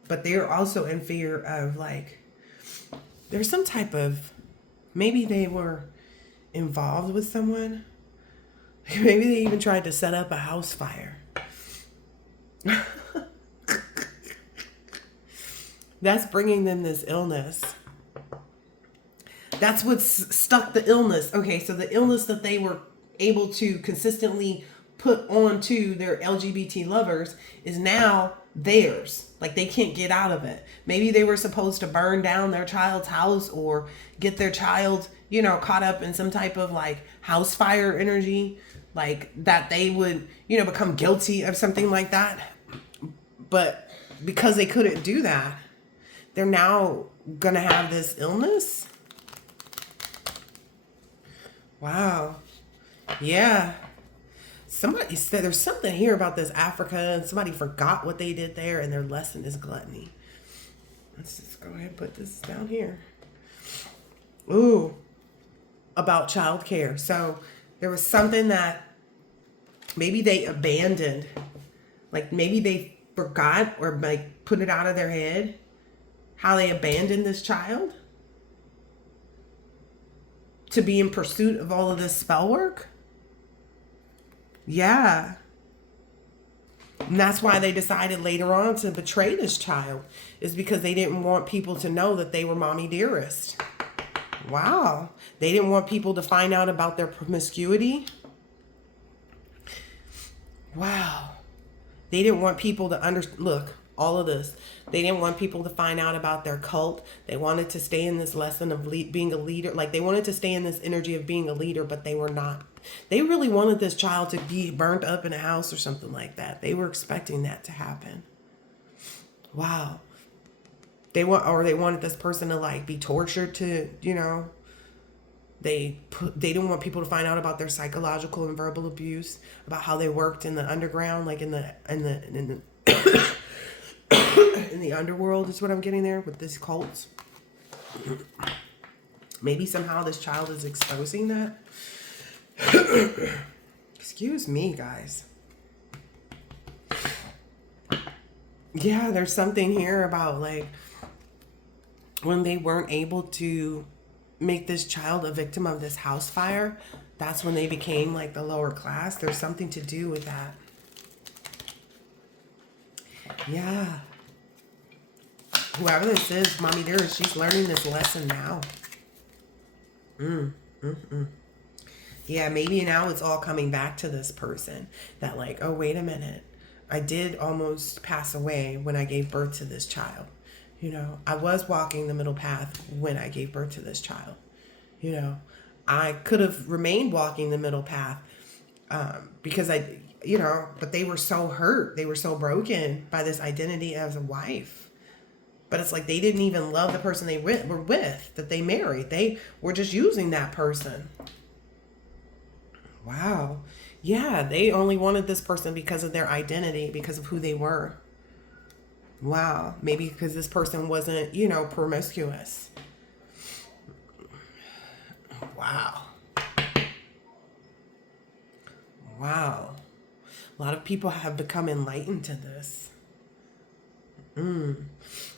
But they're also in fear of like, there's some type of, maybe they were involved with someone. Maybe they even tried to set up a house fire. That's bringing them this illness. That's what's stuck the illness. Okay, so the illness that they were able to consistently put onto their LGBT lovers is now theirs. Like they can't get out of it. Maybe they were supposed to burn down their child's house or get their child, caught up in some type of like house fire energy, like that they would, become guilty of something like that. But because they couldn't do that, they're now going to have this illness. Wow. Yeah. Somebody said there's something here about this Africa and somebody forgot what they did there and their lesson is gluttony. Let's just go ahead and put this down here. Ooh. About childcare. So there was something that maybe they abandoned. Like maybe they forgot or like put it out of their head how they abandoned this child to be in pursuit of all of this spell work. Yeah. And that's why they decided later on to betray this child, is because they didn't want people to know that they were Mommy Dearest. Wow. They didn't want people to find out about their promiscuity. Wow. They didn't want people to look, all of this. They didn't want people to find out about their cult. They wanted to stay in this lesson of being a leader. Like, they wanted to stay in this energy of being a leader, but they were not. They really wanted this child to be burnt up in a house or something like that. They were expecting that to happen. Wow. They wanted this person to like be tortured to, they didn't want people to find out about their psychological and verbal abuse, about how they worked in the underground, like in the in the underworld is what I'm getting there with this cults. Maybe somehow this child is exposing that. Excuse me, guys. Yeah, there's something here about like when they weren't able to make this child a victim of this house fire, that's when they became like the lower class. There's something to do with that. Yeah. Whoever this is, Mommy Dearest, she's learning this lesson now. Yeah, maybe now it's all coming back to this person that like, oh, wait a minute. I did almost pass away when I gave birth to this child. I was walking the middle path when I gave birth to this child. I could have remained walking the middle path because but they were so hurt. They were so broken by this identity as a wife. But it's like they didn't even love the person they were with, that they married. They were just using that person. Wow. Yeah, they only wanted this person because of their identity, because of who they were. Wow. Maybe because this person wasn't, promiscuous. Wow. Wow. A lot of people have become enlightened to this.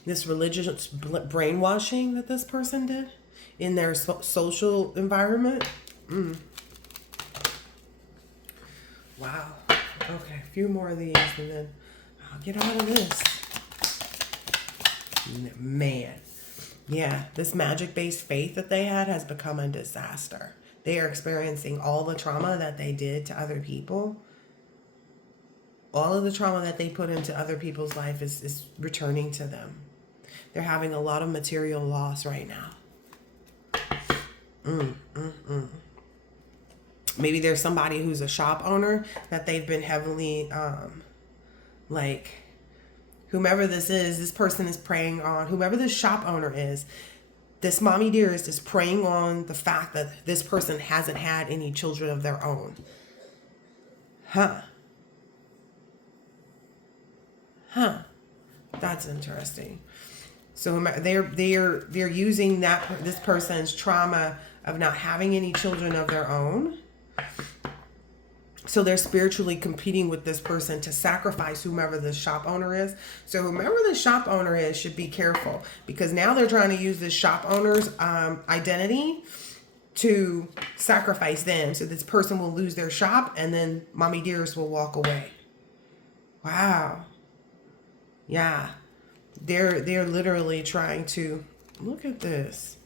This religious brainwashing that this person did in their social environment. Wow. Okay, a few more of these and then I'll get out of this. Man. Yeah, this magic-based faith that they had has become a disaster. They are experiencing all the trauma that they did to other people. All of the trauma that they put into other people's life is returning to them. They're having a lot of material loss right now. Maybe there's somebody who's a shop owner that they've been heavily, whomever this person is preying on, whomever this shop owner is, this Mommy Dearest is preying on the fact that this person hasn't had any children of their own. Huh. That's interesting. So they're using this person's trauma of not having any children of their own. So they're spiritually competing with this person to sacrifice whomever the shop owner is. So whomever the shop owner is should be careful, because now they're trying to use this shop owner's identity to sacrifice them. So this person will lose their shop and then Mommy Dearest will walk away. Wow. Yeah. They're literally trying to, look at this.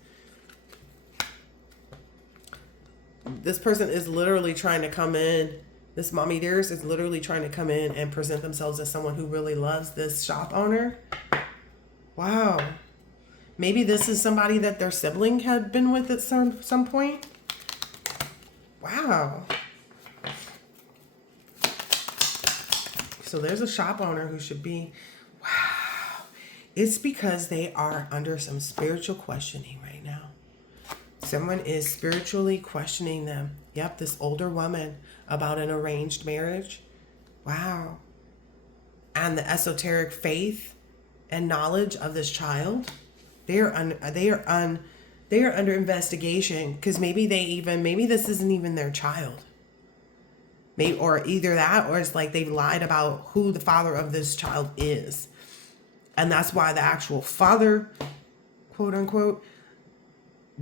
This person is literally trying to come in. This Mommy Dearest is literally trying to come in and present themselves as someone who really loves this shop owner. Wow. Maybe this is somebody that their sibling had been with at some point. Wow. So there's a shop owner who should be, wow. It's because they are under some spiritual questioning right now. Someone is spiritually questioning them. Yep, this older woman about an arranged marriage. Wow. And the esoteric faith and knowledge of this child. They are under investigation, because maybe this isn't even their child. Maybe, or either that, or it's like they've lied about who the father of this child is. And that's why the actual father, quote unquote,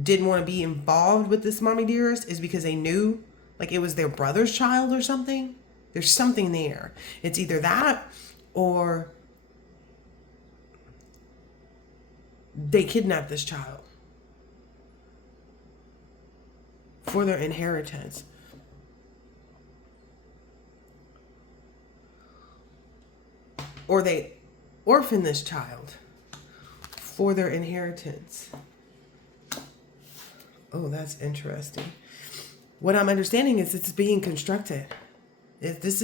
didn't want to be involved with this Mommy Dearest, is because they knew like it was their brother's child or something. There's something there. It's either that or they kidnapped this child. for their inheritance. Or they orphan this child for their inheritance. Oh, that's interesting. What I'm understanding is it's being constructed. This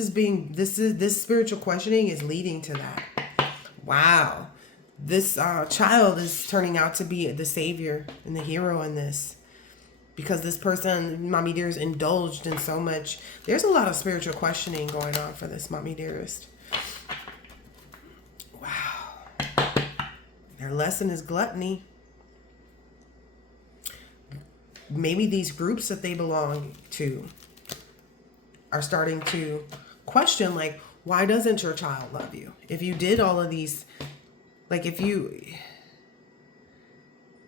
spiritual questioning is leading to that. Wow. This child is turning out to be the savior and the hero in this. Because this person, Mommy Dearest, indulged in so much. There's a lot of spiritual questioning going on for this Mommy Dearest. Wow. Their lesson is gluttony. Maybe these groups that they belong to are starting to question, like, why doesn't your child love you? If you did all of these, like,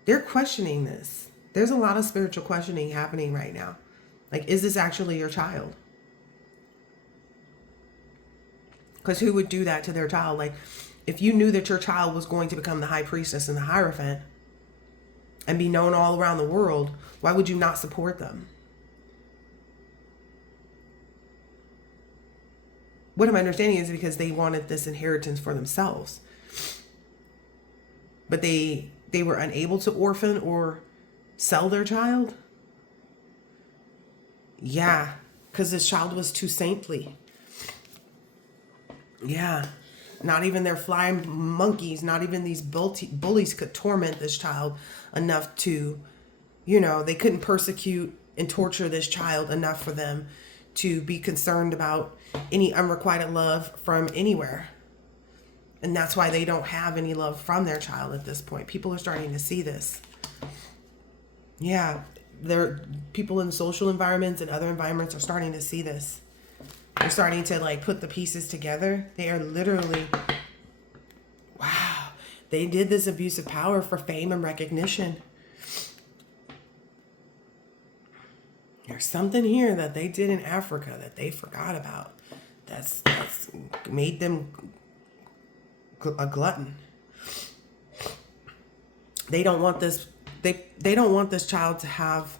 they're questioning this. There's a lot of spiritual questioning happening right now. Like, is this actually your child? Because who would do that to their child? Like, if you knew that your child was going to become the high priestess and the Hierophant and be known all around the world, why would you not support them? What I'm understanding is because they wanted this inheritance for themselves. But they were unable to orphan or sell their child? Yeah, because this child was too saintly. Yeah, not even their flying monkeys, not even these bullies could torment this child enough to, they couldn't persecute and torture this child enough for them to be concerned about any unrequited love from anywhere. And that's why they don't have any love from their child at this point. People are starting to see this. Yeah, people in social environments and other environments are starting to see this. They're starting to put the pieces together. They are literally, wow, they did this abuse of power for fame and recognition. There's something here that they did in Africa that they forgot about. That's made them a glutton. They don't want this. They don't want this child to have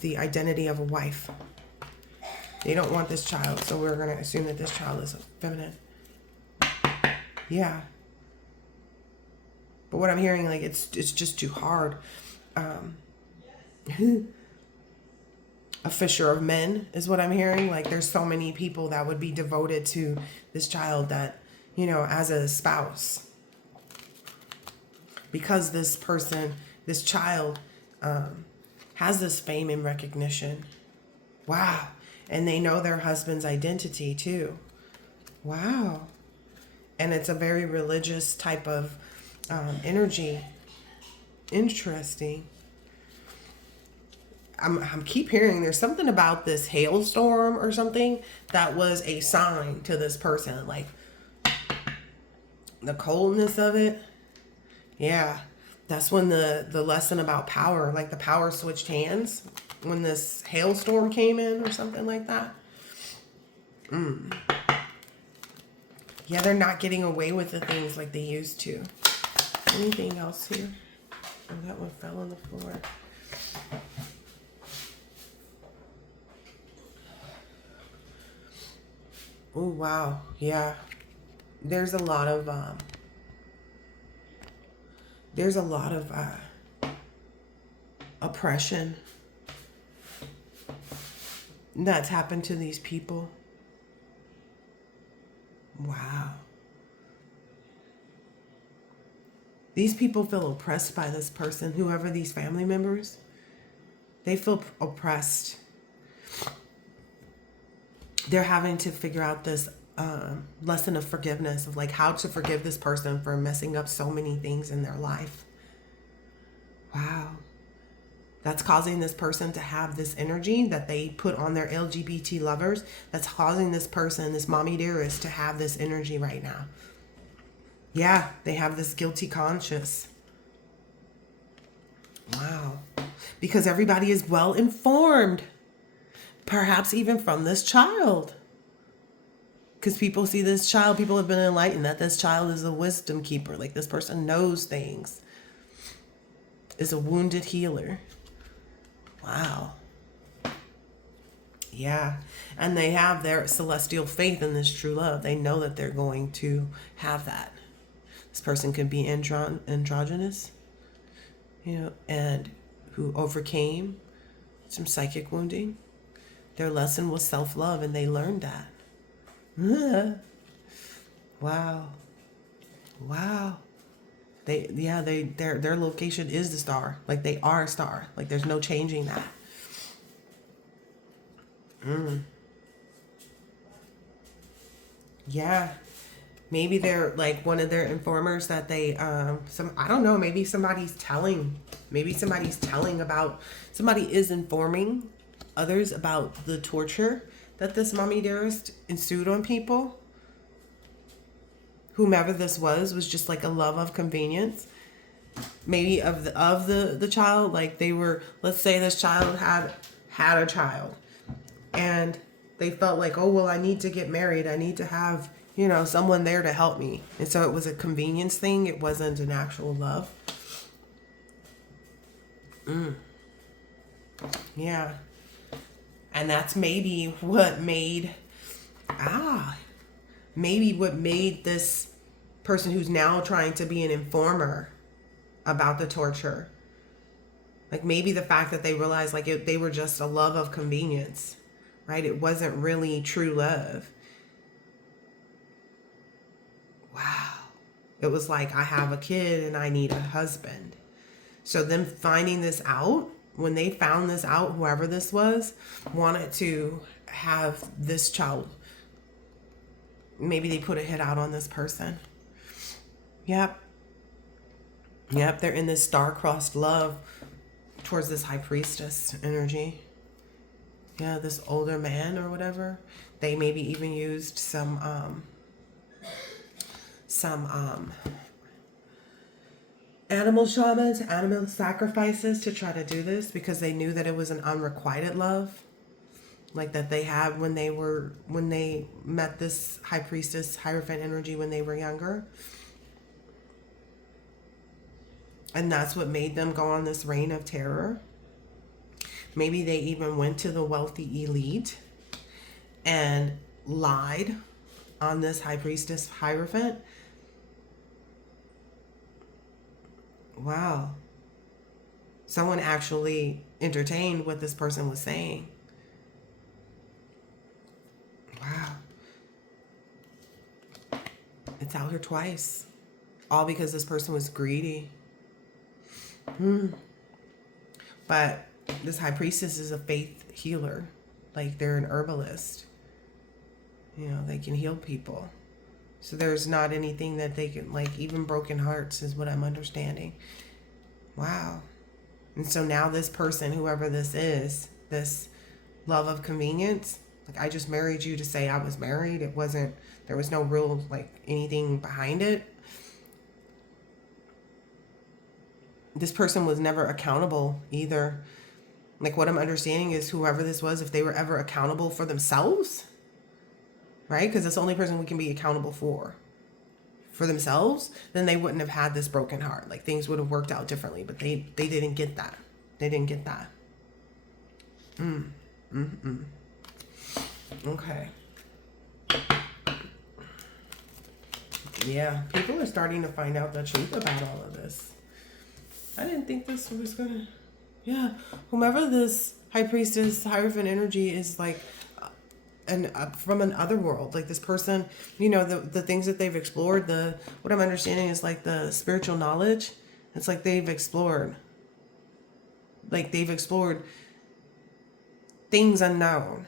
the identity of a wife. They don't want this child, so we're gonna assume that this child is feminine. Yeah. But what I'm hearing, it's just too hard. A fisher of men is what I'm hearing. There's so many people that would be devoted to this child that, as a spouse. Because this child, has this fame and recognition. Wow. And they know their husband's identity too. Wow. And it's a very religious type of energy. Interesting. I'm keep hearing there's something about this hailstorm or something that was a sign to this person. The coldness of it. Yeah. That's when the lesson about power, the power switched hands when this hailstorm came in or something like that. Yeah, they're not getting away with the things like they used to. Anything else here? Oh, that one fell on the floor. Oh, wow. Yeah. There's a lot of oppression that's happened to these people. Wow. These people feel oppressed by this person, whoever these family members. They feel oppressed. They're having to figure out this lesson of forgiveness, of how to forgive this person for messing up so many things in their life. Wow. That's causing this person to have this energy that they put on their LGBT lovers. That's causing this person, this Mommy Dearest, to have this energy right now. Yeah, they have this guilty conscience. Wow. Because everybody is well informed. Perhaps even from this child. Because people see this child, people have been enlightened that this child is a wisdom keeper. This person knows things. Is a wounded healer. Wow. Yeah. And they have their celestial faith in this true love. They know that they're going to have that. This person could be androgynous, and who overcame some psychic wounding. Their lesson was self-love, and they learned that. Wow. Wow. Their location is the star. Like, they are a star. Like, there's no changing that. Yeah. Maybe they're like one of their informers that they I don't know, maybe somebody's telling about, somebody is informing others about the torture that this mommy dearest ensued on people. Whomever this was just like a love of convenience. Maybe of the child, like they were, let's say this child had a child, and they felt like, oh well, I need to get married, I need to have someone there to help me, and so it was a convenience thing. It wasn't an actual love. Yeah. And that's maybe what made this person who's now trying to be an informer about the torture, like maybe the fact that they realized like they were just a love of convenience, right? It wasn't really true love. Wow. It was like, I have a kid and I need a husband. So them finding this out, when they found this out, whoever this was wanted to have this child. Maybe they put a hit out on this person. Yep. They're in this star-crossed love towards this high priestess energy. Yeah, this older man or whatever. They maybe even used some animal shamans, animal sacrifices to try to do this, because they knew that it was an unrequited love, like that they had when they met this high priestess Hierophant energy when they were younger. And that's what made them go on this reign of terror. Maybe they even went to the wealthy elite and lied on this high priestess Hierophant. Wow. Someone actually entertained what this person was saying. Wow. It's out here twice. All because this person was greedy. But this high priestess is a faith healer. Like, they're an herbalist. They can heal people. So there's not anything that they can, like, even broken hearts is what I'm understanding. Wow. And so now this person, whoever this is, this love of convenience, like, I just married you to say I was married. There was no real, like, anything behind it. This person was never accountable either. Like, what I'm understanding is whoever this was, if they were ever accountable for themselves, right? Because that's the only person we can be accountable for themselves, then they wouldn't have had this broken heart. Like, things would have worked out differently, but they didn't get that. They didn't get that. Okay. Yeah, people are starting to find out the truth about all of this. I didn't think this was gonna... Yeah, whomever this high priestess Hierophant energy is, like, from an other world, like this person, the things that they've explored, what I'm understanding is like the spiritual knowledge. It's like they've explored things unknown,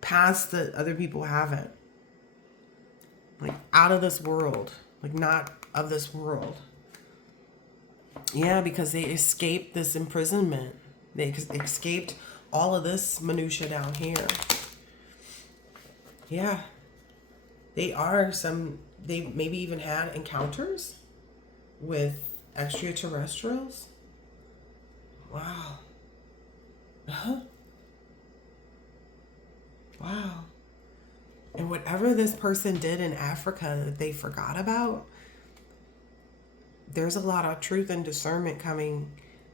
past that other people haven't, like out of this world, like not of this world. Yeah, because they escaped this imprisonment. They escaped all of this minutia down here. Yeah. They maybe even had encounters with extraterrestrials. Wow. Wow. And whatever this person did in Africa that they forgot about, there's a lot of truth and discernment coming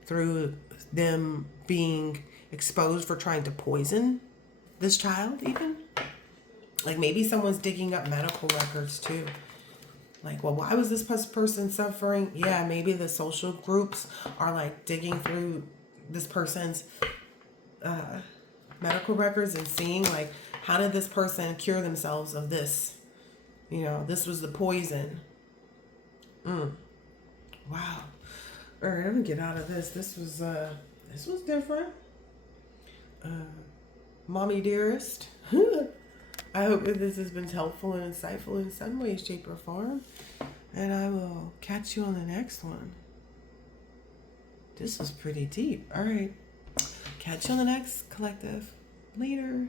through them being exposed for trying to poison this child even. Like maybe someone's digging up medical records too. Like, well, why was this person suffering? Yeah, maybe the social groups are like digging through this person's medical records and seeing like, how did this person cure themselves of this? You know, this was the poison. Wow. All right, I'm gonna get out of this. This was different. Mommy Dearest. I hope that this has been helpful and insightful in some way, shape, or form. And I will catch you on the next one. This was pretty deep. All right. Catch you on the next collective. Later.